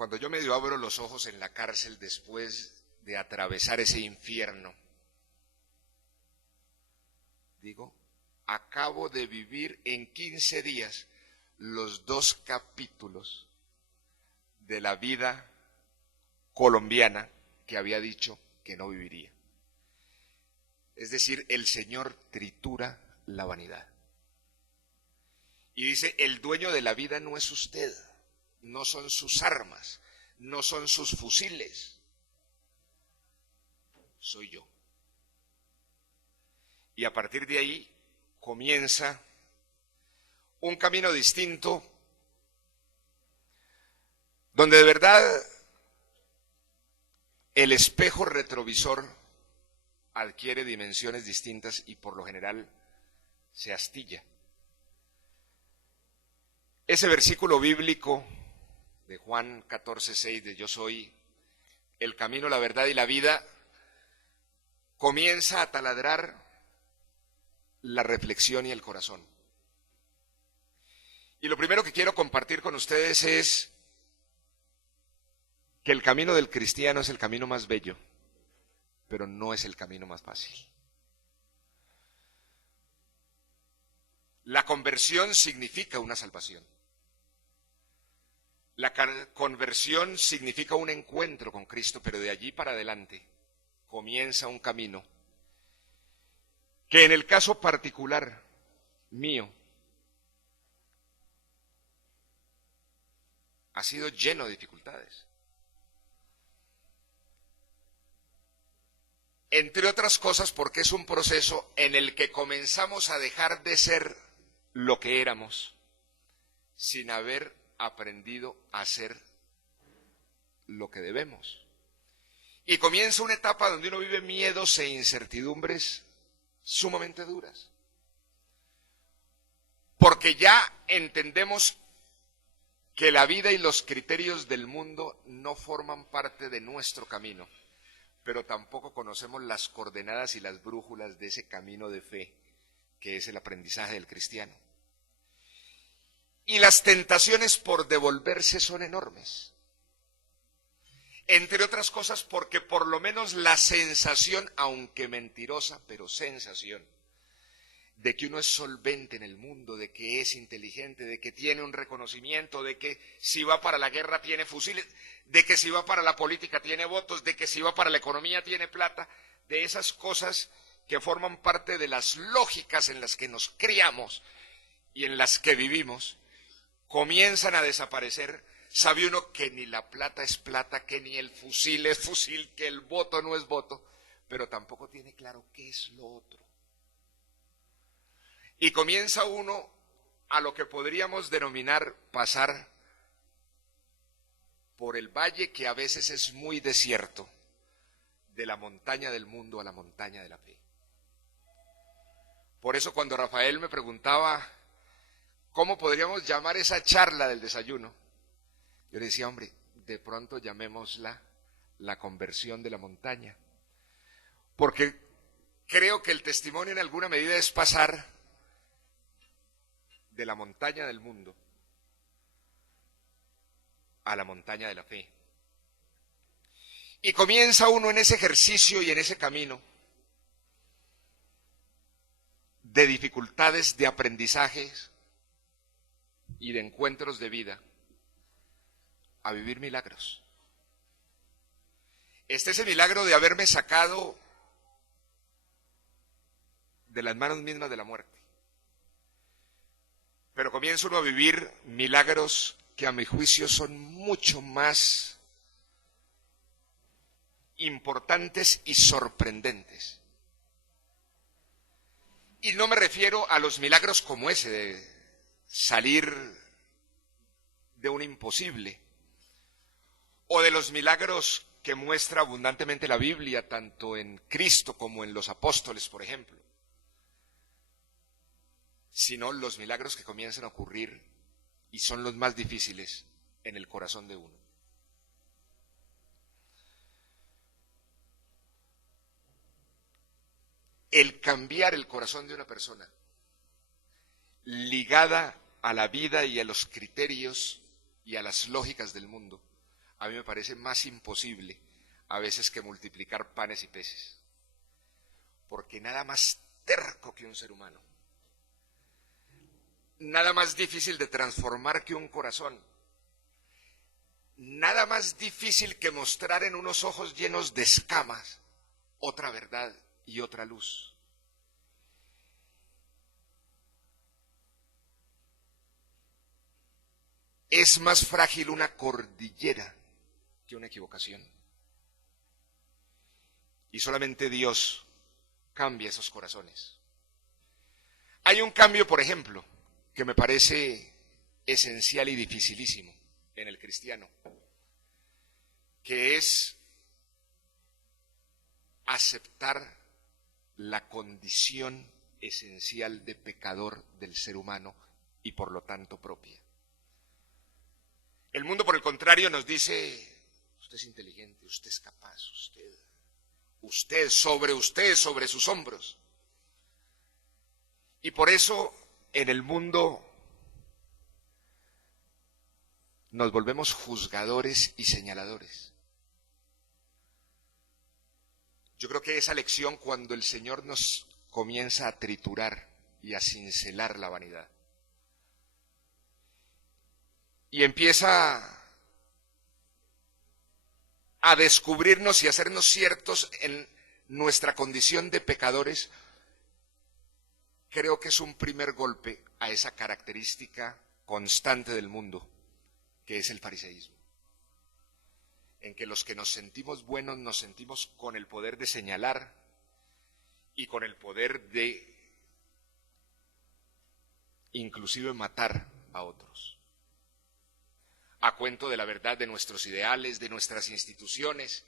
cuando yo medio abro los ojos en la cárcel después de atravesar ese infierno, digo, acabo de vivir en 15 días los 2 capítulos de la vida colombiana que había dicho que no viviría. Es decir, el Señor tritura la vanidad. Y dice, el dueño de la vida no es usted, no son sus armas, no son sus fusiles, soy yo. Y a partir de ahí comienza un camino distinto, donde de verdad el espejo retrovisor adquiere dimensiones distintas y por lo general se astilla. Ese versículo bíblico de Juan 14:6 de yo soy el camino, la verdad y la vida, comienza a taladrar la reflexión y el corazón. Y lo primero que quiero compartir con ustedes es que el camino del cristiano es el camino más bello, pero no es el camino más fácil. La conversión significa una salvación. La conversión significa un encuentro con Cristo, pero de allí para adelante comienza un camino que en el caso particular mío ha sido lleno de dificultades. Entre otras cosas porque es un proceso en el que comenzamos a dejar de ser lo que éramos sin haber aprendido a ser lo que debemos. Y comienza una etapa donde uno vive miedos e incertidumbres sumamente duras. Porque ya entendemos que la vida y los criterios del mundo no forman parte de nuestro camino, pero tampoco conocemos las coordenadas y las brújulas de ese camino de fe que es el aprendizaje del cristiano. Y las tentaciones por devolverse son enormes. Entre otras cosas porque por lo menos la sensación, aunque mentirosa, pero sensación, de que uno es solvente en el mundo, de que es inteligente, de que tiene un reconocimiento, de que si va para la guerra tiene fusiles, de que si va para la política tiene votos, de que si va para la economía tiene plata, de esas cosas que forman parte de las lógicas en las que nos criamos y en las que vivimos, comienzan a desaparecer. Sabe uno que ni la plata es plata, que ni el fusil es fusil, que el voto no es voto, pero tampoco tiene claro qué es lo otro. Y comienza uno a lo que podríamos denominar pasar por el valle que a veces es muy desierto, de la montaña del mundo a la montaña de la fe. Por eso cuando Rafael me preguntaba cómo podríamos llamar esa charla del desayuno, yo le decía, hombre, de pronto llamémosla la conversión de la montaña, porque creo que el testimonio en alguna medida es pasar de la montaña del mundo a la montaña de la fe. Y comienza uno en ese ejercicio y en ese camino de dificultades, de aprendizajes y de encuentros de vida a vivir milagros. Este es el milagro de haberme sacado de las manos mismas de la muerte. Pero comienza uno a vivir milagros que a mi juicio son mucho más importantes y sorprendentes. Y no me refiero a los milagros como ese de salir de un imposible, o de los milagros que muestra abundantemente la Biblia, tanto en Cristo como en los apóstoles, por ejemplo, sino los milagros que comienzan a ocurrir y son los más difíciles en el corazón de uno. El cambiar el corazón de una persona ligada a la vida y a los criterios y a las lógicas del mundo, a mí me parece más imposible a veces que multiplicar panes y peces. Porque nada más terco que un ser humano, nada más difícil de transformar que un corazón, nada más difícil que mostrar en unos ojos llenos de escamas otra verdad y otra luz. Es más frágil una cordillera que una equivocación. Y solamente Dios cambia esos corazones. Hay un cambio, por ejemplo, que me parece esencial y dificilísimo en el cristiano, que es aceptar la condición esencial de pecador del ser humano y por lo tanto propia. El mundo, por el contrario, nos dice: usted es inteligente, usted es capaz, usted sobre sus hombros. Y por eso en el mundo nos volvemos juzgadores y señaladores. Yo creo que esa lección, cuando el Señor nos comienza a triturar y a cincelar la vanidad, y empieza a descubrirnos y a hacernos ciertos en nuestra condición de pecadores, creo que es un primer golpe a esa característica constante del mundo, que es el fariseísmo, en que los que nos sentimos buenos nos sentimos con el poder de señalar y con el poder de inclusive matar a otros, a cuento de la verdad de nuestros ideales, de nuestras instituciones,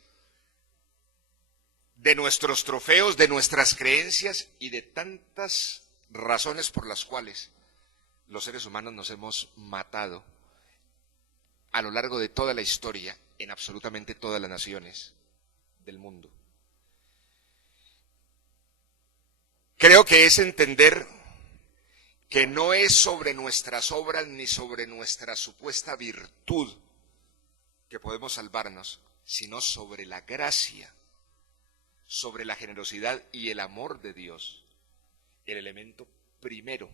de nuestros trofeos, de nuestras creencias y de tantas razones por las cuales los seres humanos nos hemos matado a lo largo de toda la historia en absolutamente todas las naciones del mundo. Creo que es entender que no es sobre nuestras obras ni sobre nuestra supuesta virtud que podemos salvarnos, sino sobre la gracia, sobre la generosidad y el amor de Dios, el elemento primero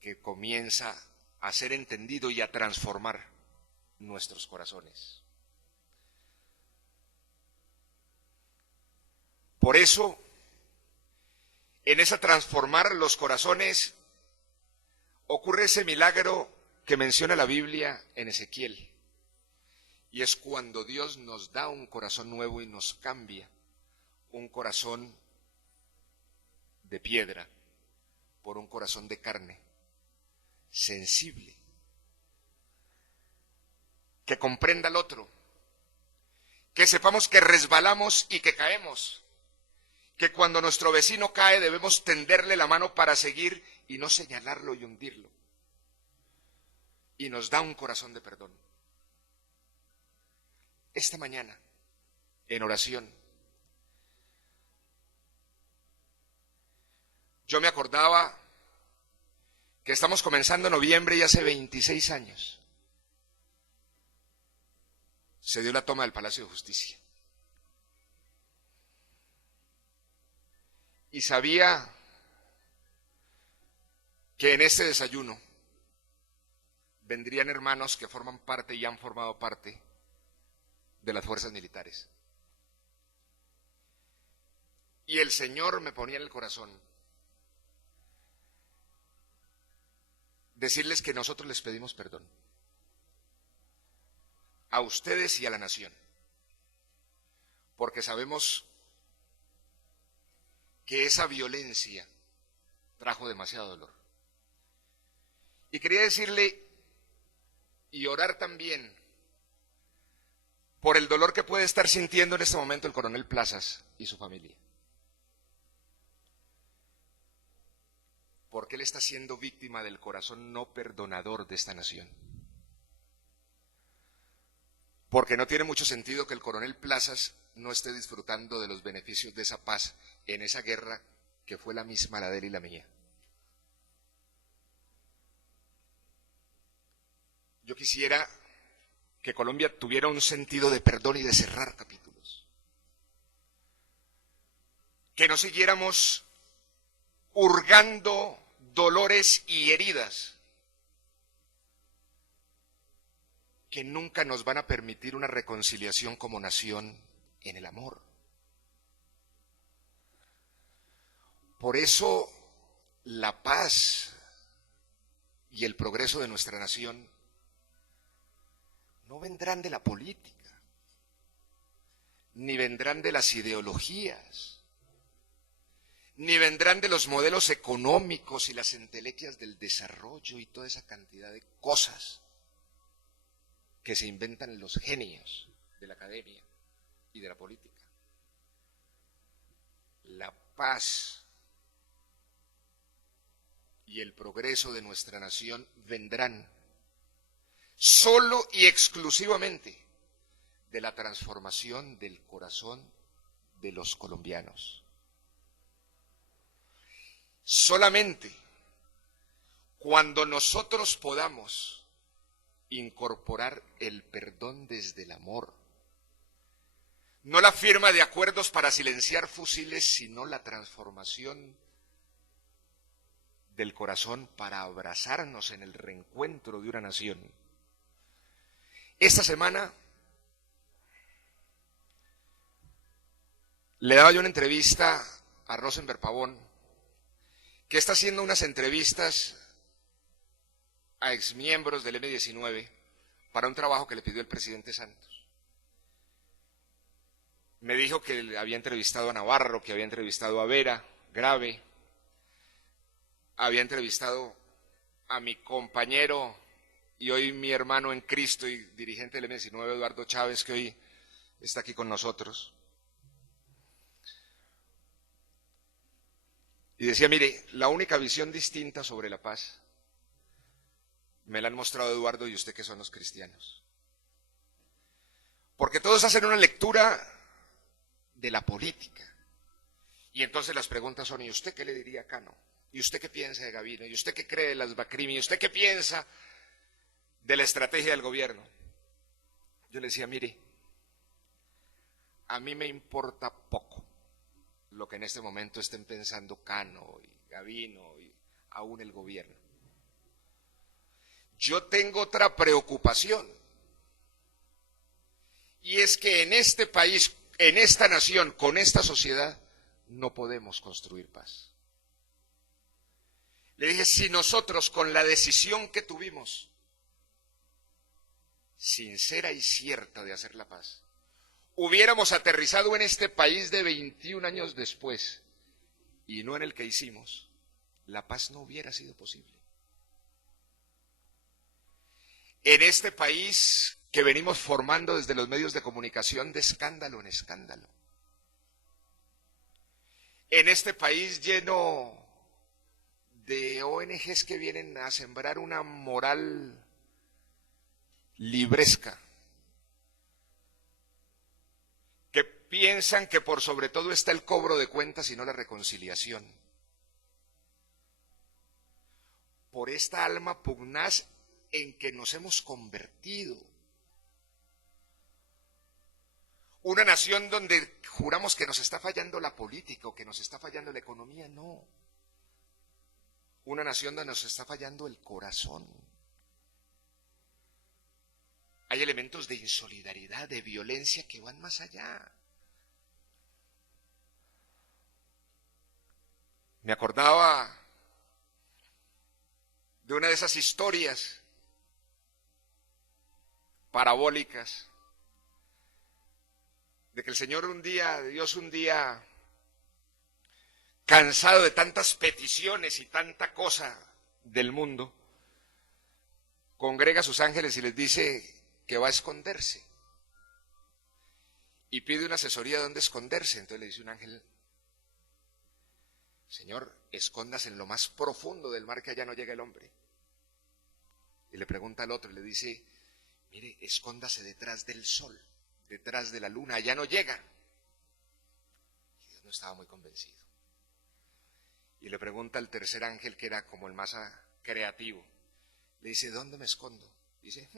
que comienza a ser entendido y a transformar nuestros corazones. Por eso, en esa transformar los corazones, ocurre ese milagro que menciona la Biblia en Ezequiel. Y es cuando Dios nos da un corazón nuevo y nos cambia un corazón de piedra por un corazón de carne, sensible, que comprenda al otro, que sepamos que resbalamos y que caemos, que cuando nuestro vecino cae debemos tenderle la mano para seguir y no señalarlo y hundirlo. Y nos da un corazón de perdón. Esta mañana, en oración, yo me acordaba que estamos comenzando noviembre y hace 26 años se dio la toma del Palacio de Justicia. Y sabía que en este desayuno vendrían hermanos que forman parte y han formado parte de las fuerzas militares. Y el Señor me ponía en el corazón decirles que nosotros les pedimos perdón a ustedes y a la nación, porque sabemos que esa violencia trajo demasiado dolor. Y quería decirle y orar también por el dolor que puede estar sintiendo en este momento el coronel Plazas y su familia. Porque él está siendo víctima del corazón no perdonador de esta nación. Porque no tiene mucho sentido que el coronel Plazas no esté disfrutando de los beneficios de esa paz en esa guerra que fue la misma la de él y la mía. Yo quisiera que Colombia tuviera un sentido de perdón y de cerrar capítulos. Que no siguiéramos hurgando dolores y heridas que nunca nos van a permitir una reconciliación como nación en el amor. Por eso la paz y el progreso de nuestra nación no vendrán de la política, ni vendrán de las ideologías, ni vendrán de los modelos económicos y las entelequias del desarrollo y toda esa cantidad de cosas que se inventan los genios de la academia y de la política. La paz y el progreso de nuestra nación vendrán solo y exclusivamente de la transformación del corazón de los colombianos. Solamente cuando nosotros podamos incorporar el perdón desde el amor, no la firma de acuerdos para silenciar fusiles, sino la transformación del corazón para abrazarnos en el reencuentro de una nación. Esta semana le daba yo una entrevista a Rosenberg Pavón, que está haciendo unas entrevistas a exmiembros del M-19 para un trabajo que le pidió el presidente Santos. Me dijo que había entrevistado a Navarro, que había entrevistado a Vera Grave, había entrevistado a mi compañero y hoy mi hermano en Cristo y dirigente del M-19, Eduardo Chávez, que hoy está aquí con nosotros. Y decía, mire, la única visión distinta sobre la paz me la han mostrado Eduardo y usted, que son los cristianos. Porque todos hacen una lectura de la política. Y entonces las preguntas son, ¿y usted qué le diría a Cano? ¿Y usted qué piensa de Gavino? ¿Y usted qué cree de las Bacrimi? ¿Y usted qué piensa de la estrategia del gobierno? Yo le decía, mire, a mí me importa poco lo que en este momento estén pensando Cano y Gavino y aún el gobierno. Yo tengo otra preocupación, y es que en este país, en esta nación, con esta sociedad, no podemos construir paz. Le dije, si nosotros con la decisión que tuvimos, sincera y cierta de hacer la paz, hubiéramos aterrizado en este país de 21 años después, y no en el que hicimos, la paz no hubiera sido posible. En este país que venimos formando desde los medios de comunicación de escándalo en escándalo. En este país lleno de ONGs que vienen a sembrar una moral libresca, que piensan que por sobre todo está el cobro de cuentas y no la reconciliación. Por esta alma pugnaz en que nos hemos convertido. Una nación donde juramos que nos está fallando la política o que nos está fallando la economía, no. Una nación donde nos está fallando el corazón. Hay elementos de insolidaridad, de violencia que van más allá. Me acordaba de una de esas historias parabólicas, de que el Señor un día, Dios un día, cansado de tantas peticiones y tanta cosa del mundo, congrega a sus ángeles y les dice que va a esconderse. Y pide una asesoría de dónde esconderse. Entonces le dice un ángel, Señor, escóndase en lo más profundo del mar, que allá no llega el hombre. Y le pregunta al otro y le dice, mire, escóndase detrás del sol, detrás de la luna, allá no llega. Y Dios no estaba muy convencido. Y le pregunta al tercer ángel, que era como el más creativo, le dice, ¿dónde me escondo? Dice,